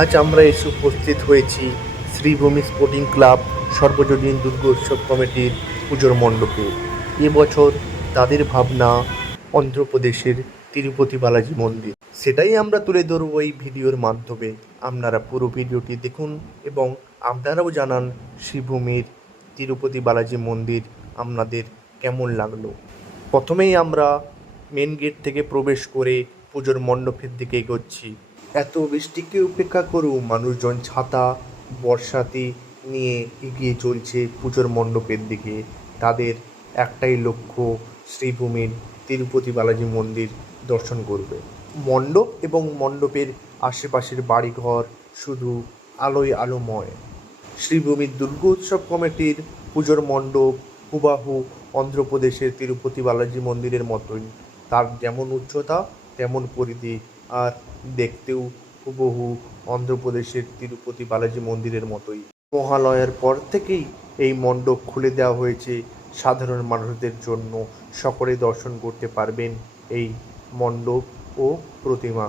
আজ আমরা এসে উপস্থিত হয়েছি শ্রীভূমি স্পোর্টিং ক্লাব সর্বজনীন দুর্গোৎসব কমিটির পুজোর মণ্ডপে। এবছর তাদের ভাবনা অন্ধ্রপ্রদেশের তিরুপতি বালাজি মন্দির, সেটাই আমরা তুলে ধরবো এই ভিডিওর মাধ্যমে। আপনারা পুরো ভিডিওটি দেখুন এবং আপনারাও জানান শ্রীভূমির তিরুপতি বালাজি মন্দির আপনাদের কেমন লাগলো। প্রথমেই আমরা মেন গেট থেকে প্রবেশ করে পুজোর মণ্ডপের দিকে এগোচ্ছি। এত বৃষ্টিকে উপেক্ষা করেও মানুষজন ছাতা বর্ষাতি নিয়ে এগিয়ে চলছে পুজোর মণ্ডপের দিকে। তাদের একটাই লক্ষ্য, শ্রীভূমির তিরুপতি বালাজি মন্দির দর্শন করবে। মণ্ডপ এবং মণ্ডপের আশেপাশের বাড়িঘর শুধু আলোয় আলোময়। শ্রীভূমির দুর্গোৎসব কমিটির পুজোর মণ্ডপ হুবাহু অন্ধ্রপ্রদেশের তিরুপতি বালাজি মন্দিরের মতোই। তার যেমন উচ্চতা তেমন পরিধি, আর দেখতেও হুবহু অন্ধ্রপ্রদেশের তিরুপতি বালাজি মন্দিরের মতোই। মহালয়ার পর থেকেই এই মণ্ডপ খুলে দেওয়া হয়েছে সাধারণ মানুষদের জন্য। সকলে দর্শন করতে পারবেন এই মণ্ডপ ও প্রতিমা।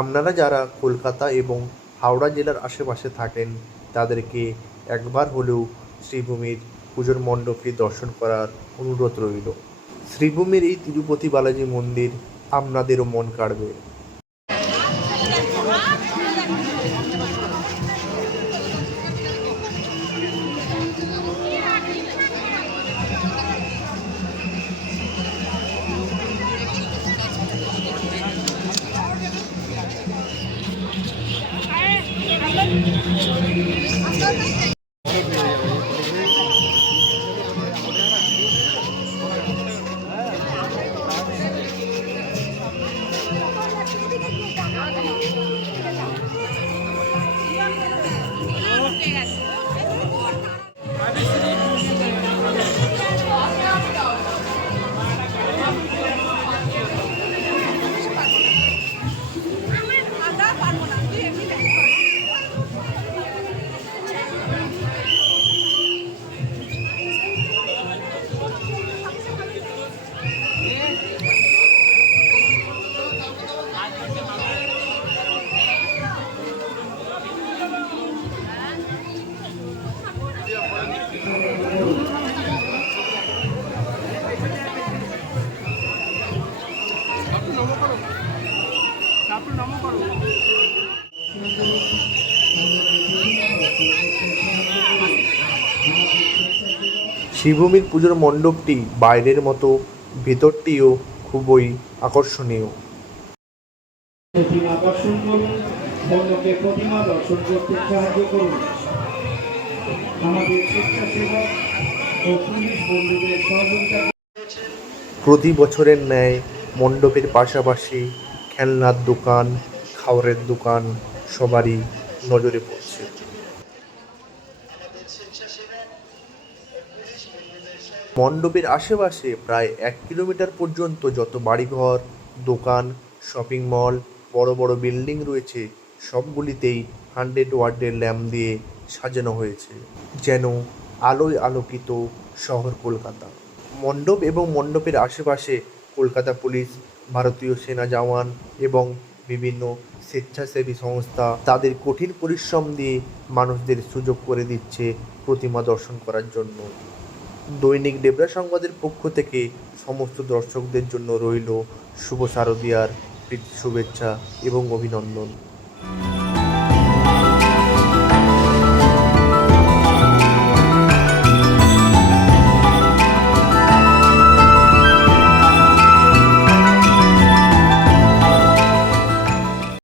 আপনারা যারা কলকাতা এবং হাওড়া জেলার আশেপাশে থাকেন তাদেরকে একবার হলেও শ্রীভূমির পুজোর মণ্ডপটি দর্শন করার অনুরোধ রইল। শ্রীভূমির এই তিরুপতি বালাজি মন্দির আপনাদেরও মন কাড়বে। শ্রীভূমির পুজোর মণ্ডপটি বাইরের মতো ভেতরটিও খুবই আকর্ষণীয়। আকর্ষণ করুন, অন্যকে প্রতিমা দর্শন করতে সাহায্য করুন। আমাদের স্বেচ্ছাসেবক ও পুলিশ বন্ধুদের সহযোগিতা। প্রতি বছরের ন্যায় মণ্ডপের পাশাপাশি খেলনার দোকান, খাবারের দোকান সবারই নজরে পড়ছে। মণ্ডপের আশেপাশে প্রায় 1 কিলোমিটার পর্যন্ত যত বাড়িঘর, দোকান, শপিং মল, বড় বড় বিল্ডিং রয়েছে সবগুলিতেই 100 ওয়াটের ল্যাম্প দিয়ে সাজানো হয়েছে, যেন আলোয় আলোকিত শহর কলকাতা। মণ্ডপ এবং মণ্ডপের আশেপাশে কলকাতা পুলিশ, ভারতীয় সেনা জওয়ান এবং বিভিন্ন স্বেচ্ছাসেবী সংস্থা তাদের কঠিন পরিশ্রম দিয়ে মানুষদের সুযোগ করে দিচ্ছে প্রতিমা দর্শন করার জন্য। দৈনিক ডেবরা সংবাদের পক্ষ থেকে সমস্ত দর্শকদের জন্য রইল শুভ শারদীয়ার প্রীতি শুভেচ্ছা এবং অভিনন্দন।